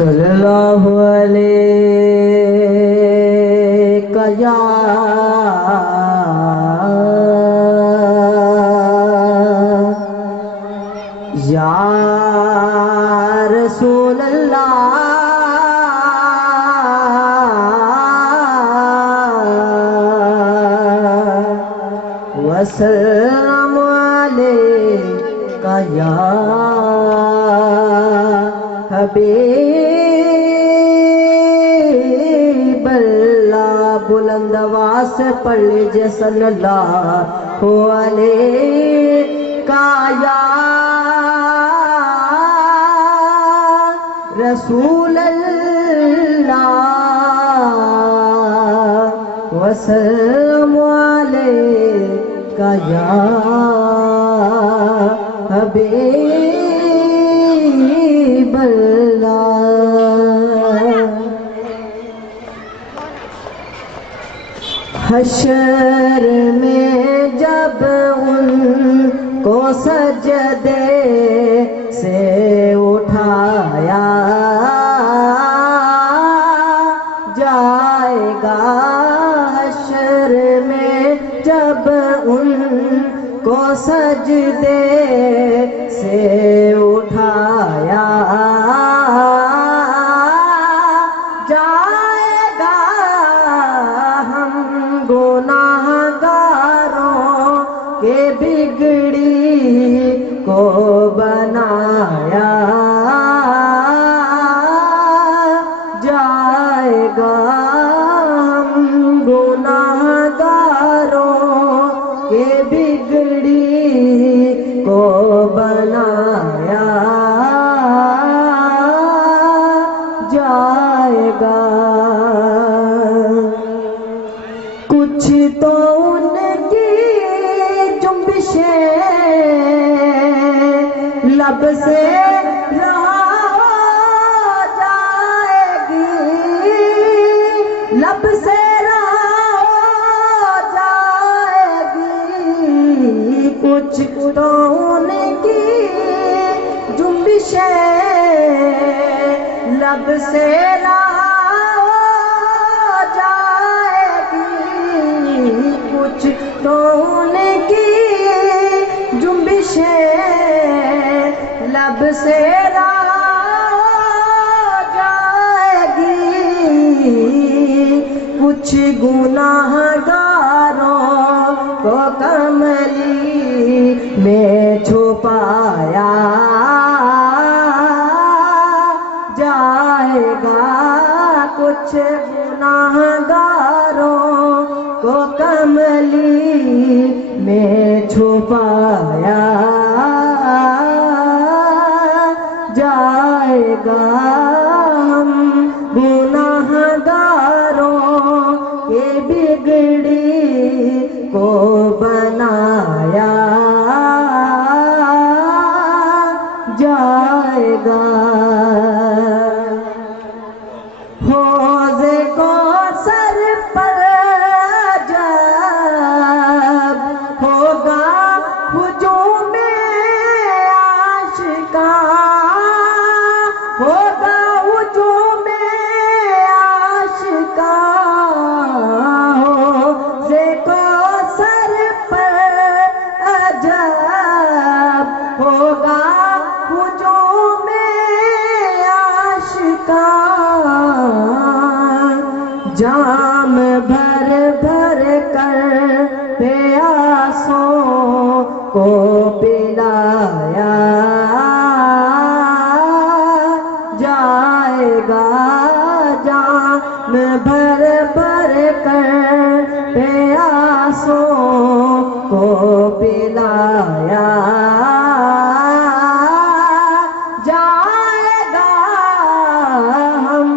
सल्लल्लाहु अलैका या रसूल अल्लाह वसल्लम अलैका या हबीब अल्लाह। बुलंद आवाज से पढ़ लीजिए सल्लल्लाहु अलैका या रसूल अल्लाह वसल्लम अलैका या हबीब अल्लाह। हशर में जब उनको सजदे से उठाया जाएगा, हशर में जब उनको सजदे से उठाया जाएगा, हम गुनाहगारों के बिगड़ी को बनाया जाएगा, हम गुनाहगारों के बिगड़ी को बनाया जाएगा। कुछ तो उनकी जुम्बिशें लब से रहा हो जाएगी, लब से रहा हो जाएगी। कुछ तो उनकी जुम्बिशें लब से रहा हो जाएगी, कुछ तो उनकी जुम्बिशें लब से रहा जाएगी। कुछ गुनाहगारों को कमली में छुपाया जाएगा, कुछ गुनाहगारों को कमली में छुपाया जाएगा, हम गुनाहगारों के बिगड़ी को बनाया जाएगा। हौज़े कौसर पर जब होगा हुजूम आशिका, होगा हुजूम आशिका, हौज़े कौसर पर जब होगा हुजूम आशिका, जाम भर भर कर प्यासों को पिलाया जाएगा, जाम भर भर कर प्यासों को पिलाया जाएगा, हम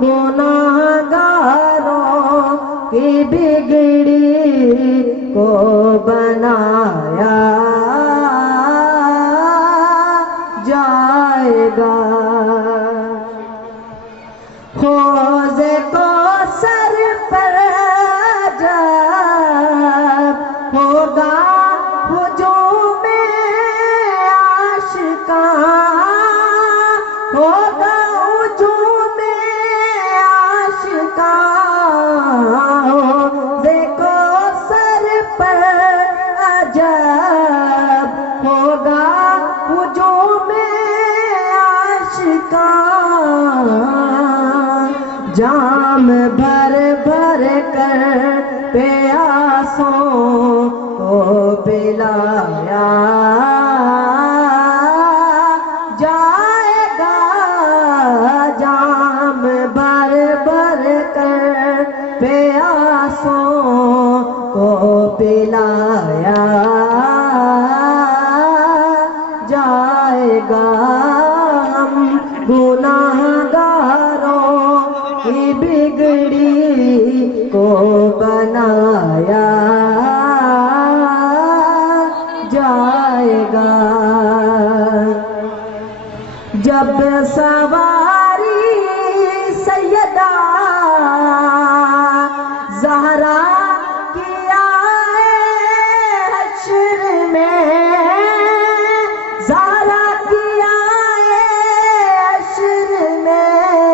गुनाहगारों की बिगड़ी को बनाया जाएगा। हौज़े कौसर पर जब होगा हुजूम आशिका, होगा हुजूम जाम भर भर कर प्यासों को पिलाया जाएगा। जाम भर भर कर प्यासों को पिलाया जाएगा। हम गुनाहगारों की बिगड़ी को बनाया जाएगा। जब सवारी सैयदा ज़हरा की आए हश्र में, ज़हरा की आए हश्र में,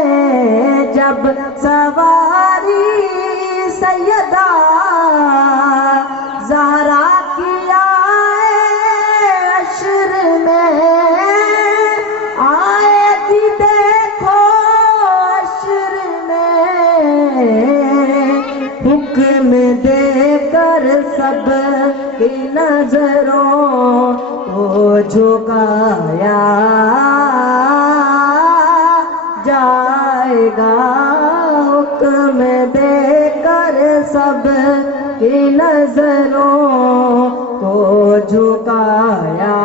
जब सवारी सैयदा ज़हरा की आए हश्र में, आएगी देखो हश्र में, हुक्म देकर सब की नजरों को झुकाया जाएगा। हुक्म देकर सब की नजरों को झुकाया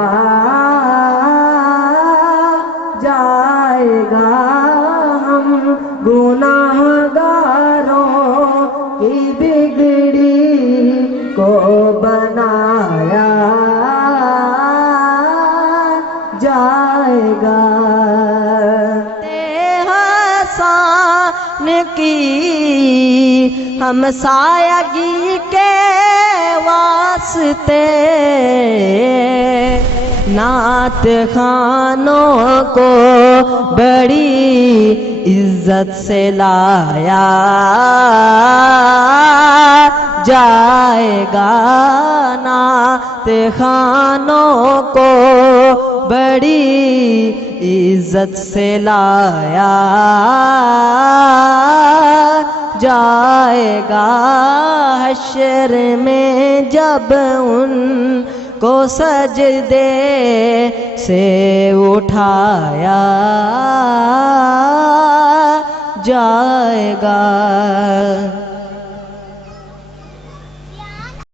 जाएगा। हम गुनाहगारों की बिगड़ी को बनाया जाएगा। हसन की हम सायगी के वास्ते नात खानों को बड़ी इज्जत से लाया जाएगा। नात खानों को बड़ी इज्जत से लाया जाएगा। हश्र में जब उनको सजदे से उठाया जाएगा।